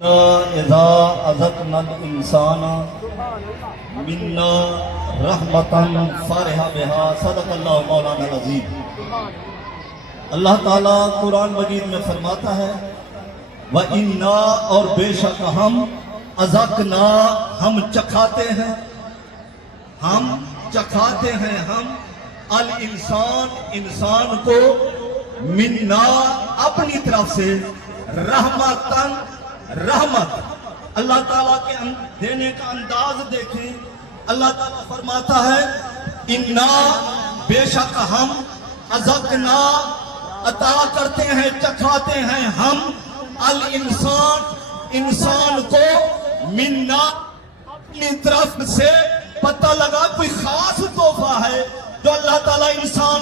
اذا اذقنا الانسان منا رحمتن فرح بها صدق اللہ مولانا العظیم۔ اللہ تعالیٰ قرآن مجید میں فرماتا ہے وَإِنَّا اور بے شک ہم اذقنا ہم چکھاتے ہیں ہم الانسان انسان کو منا اپنی طرف سے رحمتن رحمت۔ اللہ تعالیٰ کے دینے کا انداز دیکھیں، اللہ تعالیٰ فرماتا ہے انا بے شک ہم اذقنا عطا کرتے ہیں چکھاتے ہیں ہم الانسان انسان کو منا اپنی طرف سے۔ پتہ لگا کوئی خاص تحفہ ہے جو اللہ تعالیٰ انسان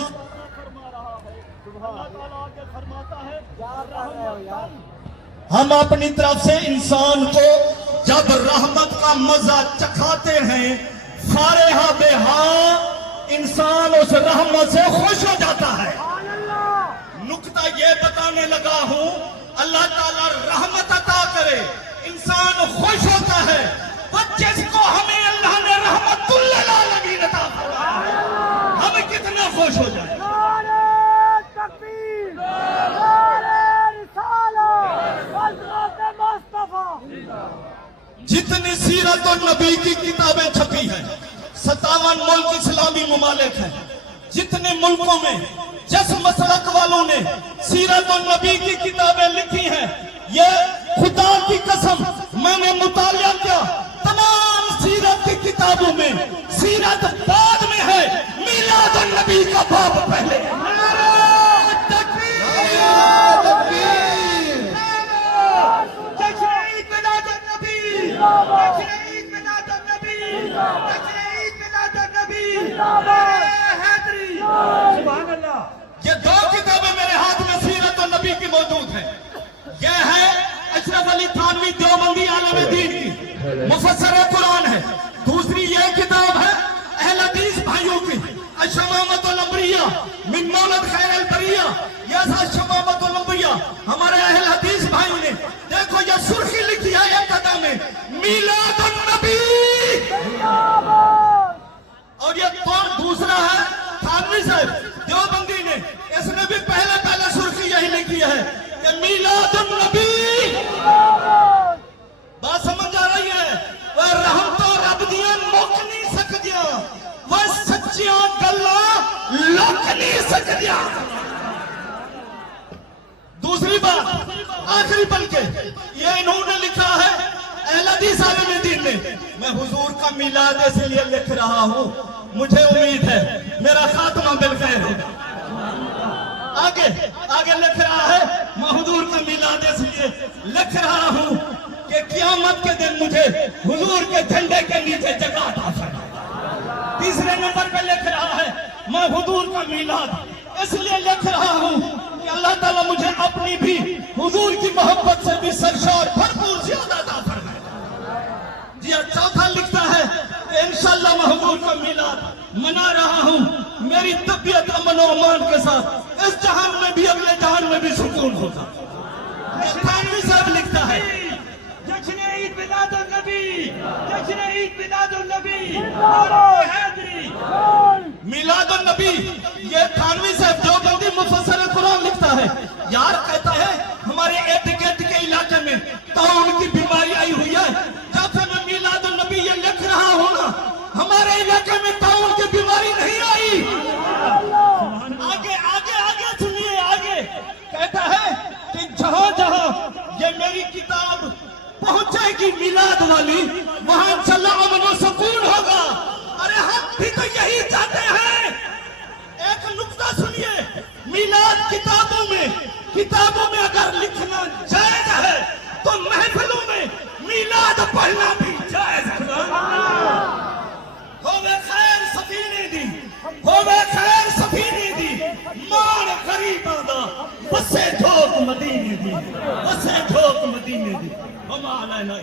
ہم اپنی طرف سے انسان کو جب رحمت کا مزہ چکھاتے ہیں فارح بہا انسان اس رحمت سے خوش ہو جاتا ہے۔ نکتہ یہ بتانے لگا ہوں اللہ تعالیٰ رحمت عطا کرے انسان خوش ہوتا ہے، جس کو ہمیں اللہ نے رحمت للعالمین عطا فرمایا ہم کتنا خوش ہو جائیں۔ جتنی سیرت النبی کی کتابیں چھپی ہیں 57 ملک اسلامی ممالک ہیں، جتنے ملکوں میں جس مسلک والوں نے سیرت النبی کی کتابیں لکھی ہیں، یہ خدا کی قسم میں نے مطالعہ کیا، تمام سیرت کی کتابوں میں سیرت بعد میں ہے، میلاد النبی کا باب پہلے ہے۔ یہ دو کتابیں میرے ہاتھ میں سیرت النبی کی موجود ہیں، یہ ہے اشرف علی تھانوی دیوبندی عالم دین کی مفسر قرآن ہے، دوسری یہ کتاب ہے اہل حدیث بھائیوں کی الشمامۃ الانبیاء من مولد خیر البریہ، یہ الشمامۃ الانبیاء ہمارے اہل حدیث بھائیوں نے دیکھو یہ سرخی لکھی ہے ایک قدم میں میلاد النبی، اور یہ کون دوسرا ہے تھانوی صاحب دیوبندی نے، اس نے بھی پہلے سرخی یہی لکھی ہے کہ میلاد النبی۔ بات سمجھ آ رہی ہے؟ وہ رحمتوں رب دیاں مک نہیں سکدیاں، وہ سچیاں گلاں لک نہیں سکدیاں۔ دوسری بات آخری بلکہ یہ انہوں نے لکھا ہے اہل حدیث عالم دین نے، میں حضور کا میلاد اس لیے لکھ رہا ہوں مجھے امید ہے میرا خاتمہ بالخیر ہوگا۔ آگے لکھ رہا ہے میں حضور کا میلاد اس لیے لکھ رہا ہوں کہ قیامت کے دن مجھے حضور کے جھنڈے کے نیچے جگہ عطا فرمائے۔ تیسرے نمبر پہ لکھ رہا ہے میں حضور کا میلاد اس لیے لکھ رہا ہوں کہ اللہ تعالیٰ مجھے اپنی بھی حضور کی محبت سے بھی سرشار بھرپور زیادہ عطا فرمائے۔ جی چوتھا لکھتا ہے کہ انشاءاللہ میں حضور کا میلاد منا رہا ہوں میری طبیعت امن و امان کے ساتھ، اس جہان میں بھی اگلے جہان میں بھی سکون ہوگا۔ تھانوی صاحب لکھتا ہے جشن عید میلاد النبی، جشن عید میلاد النبی، میلاد النبی، یہ تھانوی صاحب دیوبندی مفسر قرآن لکھتا ہے، یار کہتا ہے ہمارے ارد گرد کے علاقے میں طاعون کی بیماری آئی ہوئی ہے، جب سے میں میلاد النبی یہ لکھ رہا ہوں نا ہمارے علاقے میں طاعون کی بیماری نہیں آئی۔ آگے سنیے، آگے کہتا ہے کہ جہاں جہاں یہ میری کتاب پہنچے گی میلاد والی وہاں انشاءاللہ امن و سکون ہوگا۔ ارے ہم بھی تو یہی چاہتے ہیں۔ ایک نکتہ سنیے، میلاد کتابوں میں اگر لکھنا جائز ہے تو محفلوں میں میلاد پڑھنا بھی جائز ہے۔ ہووے خیر سفینے دی مان غریباں دا وسے ٹھوک مدینے دی، وما علینا۔